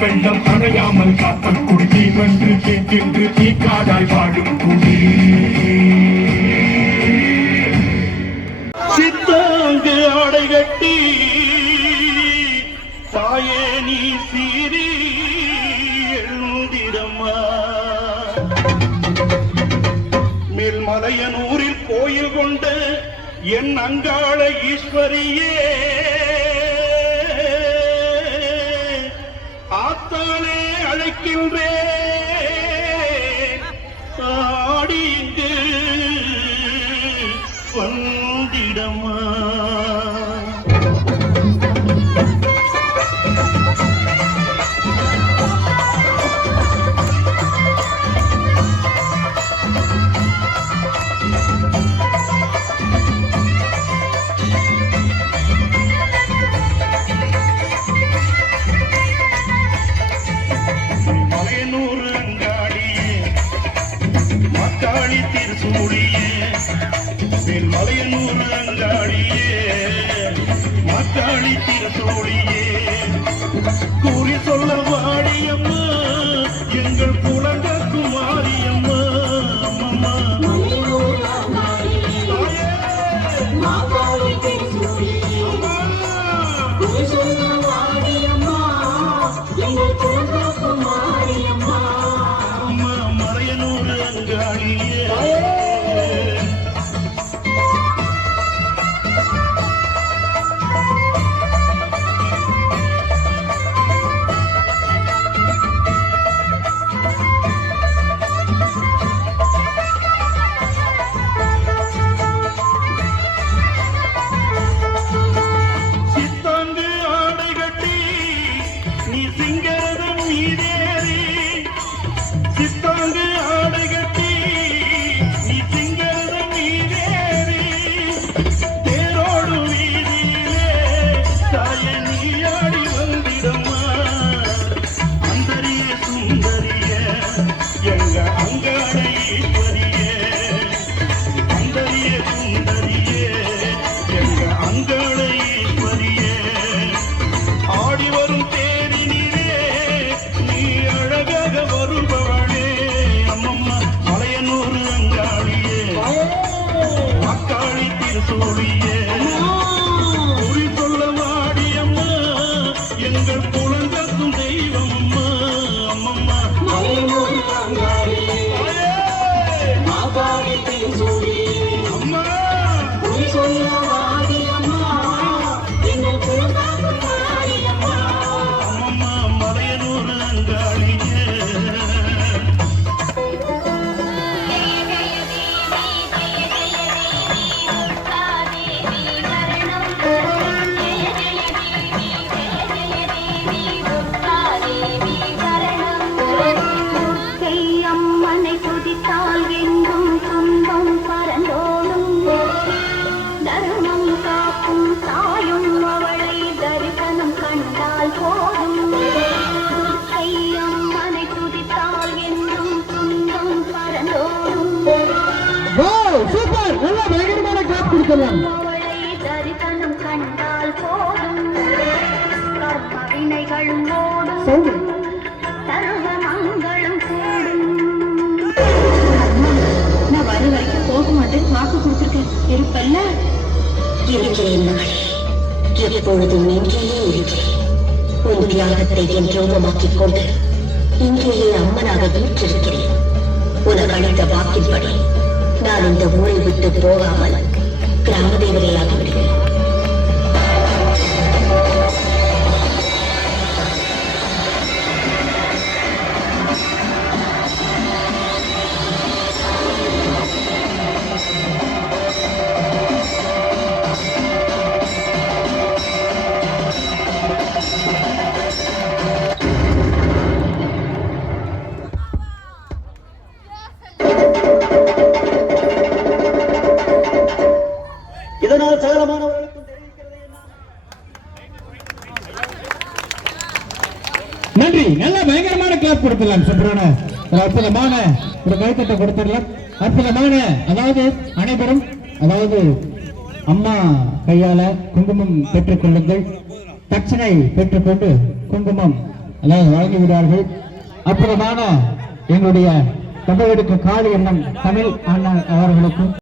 வெள்ளம் அணையாமல் காத்த குடி வென்று கேட்டென்று தீக்காதாய் வாழும் குடி சித்தாங்கு ஆடை கட்டி தாயே நீ சீரி எழுந்திரம்மா மேல்மலையனூரில் கோயில் கொண்ட என் அங்காள ஈஸ்வரியே ஆத்தாளே அழைக்கின்றே ஆடி இங்கு வந்திடமா மலையனூர் அங்காடியே மக்காளி திருசோழியே கூறி சொல்ல வாடியம்மா எங்கள் குலங்க குமாரியம்மா அம்மா மலையனூர் அங்காடியே கொடுக்கலாம். தரிசனம் கண்டால் போதும் கர்ம வினைகளும் ஓடும் சர்வ மங்களும் கூடும். நான் வர வரைக்கும் போக மாட்டேன் வாக்கு கொடுத்துருக்கேன். இருப்பல்ல? இருக்கிறேன் மகளே, எப்பொழுதும் இங்கேயே இருக்கிறேன். உன் தியாகத்தை என் ரோமமாக்கிக் கொண்டு இங்கேயே அம்மனாக வீற்றிருக்கிறேன். உனக்கு அளித்த வாக்கின்படி நான் இந்த ஊரை விட்டு போகாமல் கிராம தேவதையாகி விடுகிறேன். இதனால் சகலமானவர்களுக்கும் தெரிவிக்கிறது என்ன? நன்றி. நல்ல பயங்கரமான கிளாப் கொடுத்துடலாம். சூப்பரான ஒரு அற்புதமான ஒரு கைத்தட்டை கொடுத்துடலாம். அற்புதமான அதாவது அனைவரும் அதாவது அம்மா கையால குங்குமம் பெற்றுக் கொள்ளுங்கள். தட்சணை பெற்றுக்கொண்டு குங்குமம் அதாவது வழங்குகிறார்கள். அற்புதமான எங்களுடைய தமிழருக்கு காளி எண்ணம் தமிழ் அண்ணா அவர்களுக்கும்